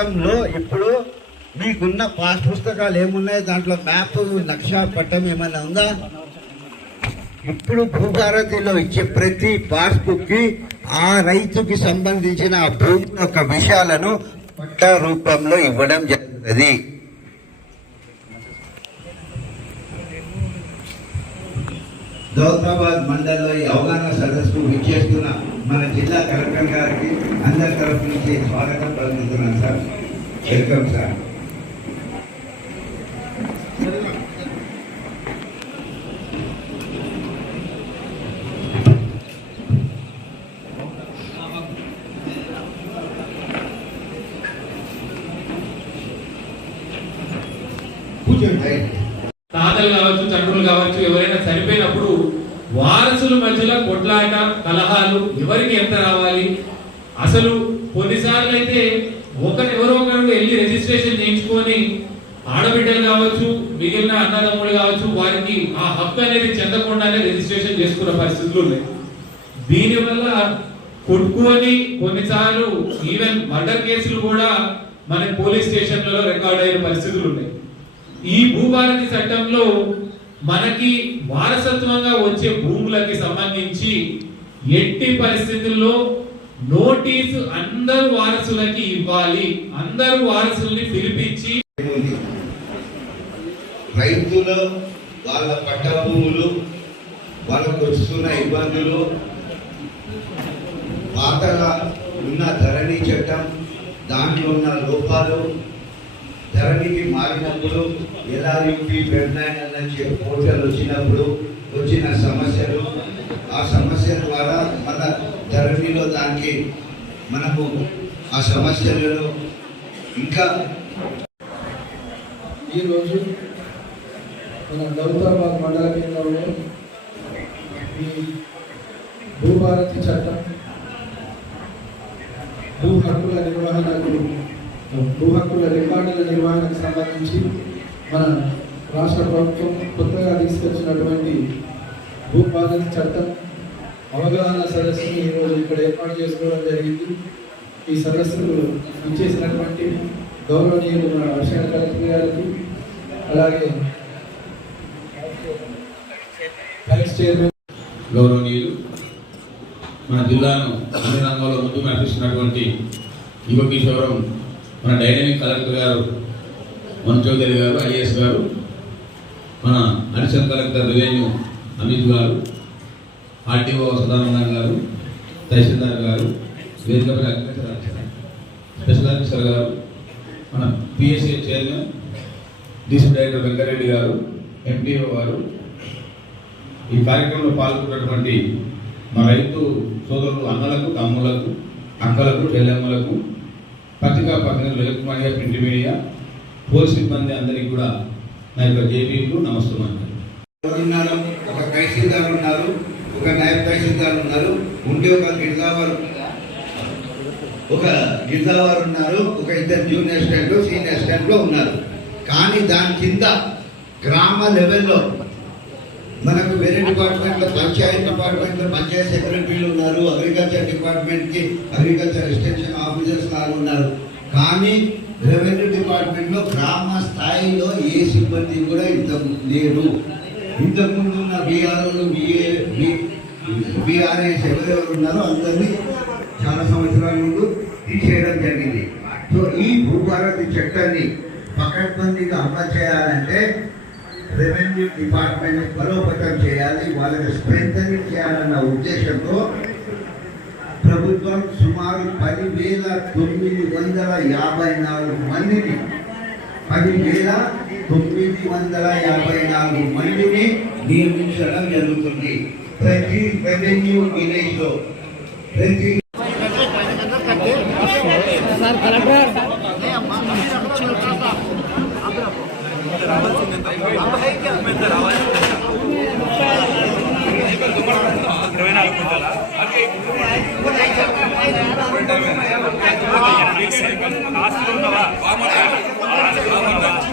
పుస్తకంలో ఇప్పుడు మీకున్న పాస్ పుస్తకాలు ఏమున్నాయి, దాంట్లో మ్యాప్ నక్షా పట్టం ఏమైనా ఉందా? ఇప్పుడు భూభారతిలో ఇచ్చే ప్రతి పాస్బుక్ కి ఆ రైతుకి సంబంధించిన ఆ భూమి యొక్క విషయాలను పట్టా రూపంలో ఇవ్వడం జరుగుతుంది. దౌలతాబాద్ మండలంలో ఈ అవగాహన సదస్సుకు విచ్చేస్తున్న మన జిల్లా కలెక్టర్ గారికి అందరి తరఫు నుంచి స్వాగతం పలుకుతున్నాను సార్. Welcome sir. తాతలు కావచ్చు, తండ్రులు కావచ్చు, ఎవరైనా చనిపోయినప్పుడు వారసుల మధ్యలో కొట్లాట, కలహాలు, ఎవరికి ఎంత రావాలి, అసలు కొన్నిసార్లు అయితే ఎవరో ఒకరు వెళ్ళి రిజిస్ట్రేషన్ చేయించుకొని ఆడబిడ్డలు కావచ్చు, మిగిలిన అన్నదమ్ములు కావచ్చు, వారికి ఆ హక్కు అనేది చెందకుండానే రిజిస్ట్రేషన్ చేసుకున్న పరిస్థితులు ఉన్నాయి. దీనివల్ల కొట్టుకొని కొన్నిసార్లు ఈవెన్ మర్డర్ కేసులు కూడా మన పోలీస్ స్టేషన్లలో రికార్డ్ అయిన పరిస్థితులు ఉన్నాయి. ఈ భూభారతి చట్టంలో మనకి వారసత్వంగా వచ్చే భూములకి సంబంధించి ఎట్టి పరిస్థితుల్లో నోటీసు అందరు వారసులకి ఇవ్వాలి, అందరు వారసుల్ని పిలిపించి రైతులు వాళ్ళ పట్ట భూములు, వాళ్ళకు వస్తున్న ఇబ్బందులు, పాతగా ఉన్న ధరణి చట్టం దాంట్లో ఉన్న లోపాలు, ధరణికి మారినప్పుడు ఎల్ఆర్యుపి వెబ్నైన్ పోర్టల్ వచ్చినప్పుడు వచ్చిన సమస్యలు, ఆ సమస్య ద్వారా మన ధరణిలో దానికి మనకు ఆ సమస్యలలో ఇంకా ఈరోజు మన దౌలతాబాద్ మండల కేంద్రంలో ఈ భూభారతి చట్టం భూ హక్కుల రికార్డుల నిర్వహణకు సంబంధించి మన రాష్ట్ర ప్రభుత్వం కొత్తగా తీసుకొచ్చినటువంటి భూభారతి చట్టం అవగాహన సదస్సుని ఈరోజు ఇక్కడ ఏర్పాటు చేసుకోవడం జరిగింది. ఈ సదస్సుకు ఇచ్చేసినటువంటి గౌరవనీయులు మన వర్షాల కలెక్టర్ గారికి, అలాగే వైస్ చైర్మన్ గౌరవనీయులు, మన జిల్లాను అన్ని రంగాల్లో ముందుకు నడిపిస్తున్నటువంటి యువ కిషోరం మన డైనమిక్ కలెక్టర్ గారు మన్ చౌదరి గారు, ఐఏఎస్ గారు, మన అడిషనల్ కలెక్టర్ రెవెన్యూ అమిత్ గారు, ఆర్టీఓ సదానంద గారు, తహసీల్దార్ గారు, వేదికపై స్పెషల్ ఆఫీసర్ గారు, మన PSC chairman district director Venkat Reddy గారు, ఎంపీఓ గారు, ఈ కార్యక్రమంలో పాల్గొన్నటువంటి మా రైతు సోదరులు అన్నలకు, తమ్ములకు, అక్కలకు, చెల్లెమ్మలకు, పత్రికా ప్రతినిధులు, ఎలక్ట్రానిక్ ప్రింట్ మీడియా, పోలీస్ సిబ్బంది అందరికీ కూడా నా యొక్క జేబీలు నమస్కారం. ఒక తహసీల్దార్ ఉన్నారు, ఒక నాయబ్ తహసీల్దార్ ఉన్నారు, ఉంటే ఒక జిల్లావారు ఉన్నారు, ఒక ఇద్దరు జూనియర్ అసిస్టెంట్, సీనియర్ అసిస్టెంట్లు ఉన్నారు. కానీ దాని కింద గ్రామ లెవెల్లో మనకు వేరే డిపార్ట్మెంట్లో, పంచాయతీ డిపార్ట్మెంట్లో పంచాయత్ సెక్రటరీలు ఉన్నారు, అగ్రికల్చర్ డిపార్ట్మెంట్కి అగ్రికల్చర్ ఎక్స్టెన్షన్ ఆఫీసర్స్ లాగా ఉన్నారు. కానీ రెవెన్యూ డిపార్ట్మెంట్లో గ్రామ స్థాయిలో ఏ సిబ్బంది కూడా లేరు. ఇంతకుముందు ఉన్న బీఆర్ఓలు, బీఆర్ఏస్ ఎవరెవరు ఉన్నారో అందరినీ చాలా సంవత్సరాల ముందు తీసేయడం జరిగింది. సో ఈ భూభారతి చట్టాన్ని పకడ్బందీగా అమలు చేయాలంటే రెవెన్యూ డిపార్ట్మెంట్ బలోపేతం చేయాలి, వాళ్ళని స్ట్రెంథనింగ్ చేయాలన్న ఉద్దేశంతో ప్రభుత్వం సుమారు 10,954 మందిని 10,954 మందిని నియమించడం జరుగుతుంది. ప్రతి రెవెన్యూ విలేజ్ లో ప్రతి